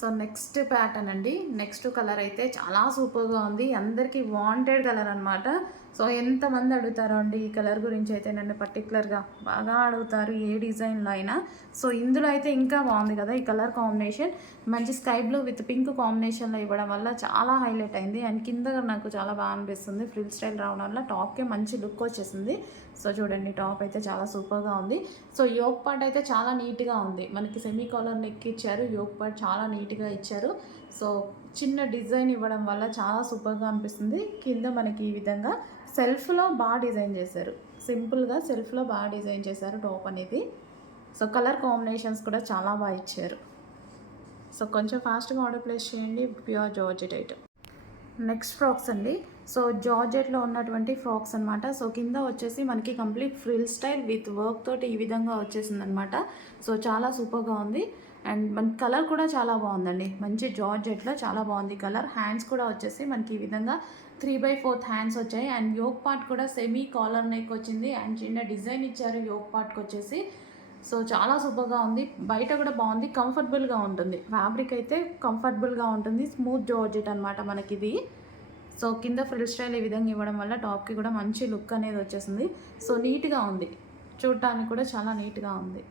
So next pattern అండి. Next colour అయితే చాలా సూపర్గా ఉంది. అందరికీ వాంటెడ్ కలర్ అనమాట. సో ఎంతమంది అడుగుతారో అండి ఈ కలర్ గురించి అయితే నన్ను పర్టికులర్గా బాగా అడుగుతారు ఏ డిజైన్లో అయినా. సో ఇందులో అయితే ఇంకా బాగుంది కదా ఈ కలర్ కాంబినేషన్. మంచి స్కై బ్లూ విత్ పింక్ కాంబినేషన్లో ఇవ్వడం వల్ల చాలా హైలైట్ అయింది. అండ్ కింద నాకు చాలా బాగా అనిపిస్తుంది. ఫ్రిల్ స్టైల్ రావడం వల్ల టాప్కి మంచి లుక్ వచ్చేసింది. సో చూడండి టాప్ అయితే చాలా సూపర్గా ఉంది. సో యోక్ పార్ట్ అయితే చాలా నీట్గా ఉంది. మనకి సెమీ కాలర్ నెక్ ఇచ్చారు. యోక్ పార్ట్ చాలా నీట్గా ఇచ్చారు. సో చిన్న డిజైన్ ఇవ్వడం వల్ల చాలా సూపర్గా అనిపిస్తుంది. కింద మనకి ఈ విధంగా సెల్ఫ్లో బాగా డిజైన్ చేశారు. సింపుల్గా సెల్ఫ్లో బాగా డిజైన్ చేశారు టాప్ అనేది. సో కలర్ కాంబినేషన్స్ కూడా చాలా బాగా ఇచ్చారు. సో కొంచెం ఫాస్ట్గా ఆర్డర్ ప్లేస్ చేయండి. Pure georgette item. Next frocks అండి. సో జార్జెట్లో ఉన్నటువంటి ఫ్రాక్స్ అనమాట. సో కింద వచ్చేసి మనకి complete frill style with work తోటి ఈ విధంగా వచ్చేసింది అనమాట. సో చాలా సూపర్గా ఉంది. అండ్ మన కలర్ కూడా చాలా బాగుందండి. మంచి జార్జెట్లో చాలా బాగుంది కలర్. హ్యాండ్స్ కూడా వచ్చేసి మనకి ఈ విధంగా 3/4 హ్యాండ్స్ వచ్చాయి. అండ్ యోక్ పార్ట్ కూడా సెమీ కాలర్ నెక్ వచ్చింది. అండ్ చిన్న డిజైన్ ఇచ్చారు యోక్ పార్ట్కి వచ్చేసి. సో చాలా సూపర్గా ఉంది. బయట కూడా బాగుంది. కంఫర్టబుల్గా ఉంటుంది. ఫ్యాబ్రిక్ అయితే కంఫర్టబుల్గా ఉంటుంది. స్మూత్ జార్జెట్ అనమాట మనకి ఇది. సో కింద ఫ్రిల్ స్టైల్ ఈ విధంగా ఇవ్వడం వల్ల టాప్కి కూడా మంచి లుక్ అనేది వచ్చేసింది. సో నీట్గా ఉంది. చూడటానికి కూడా చాలా నీట్గా ఉంది.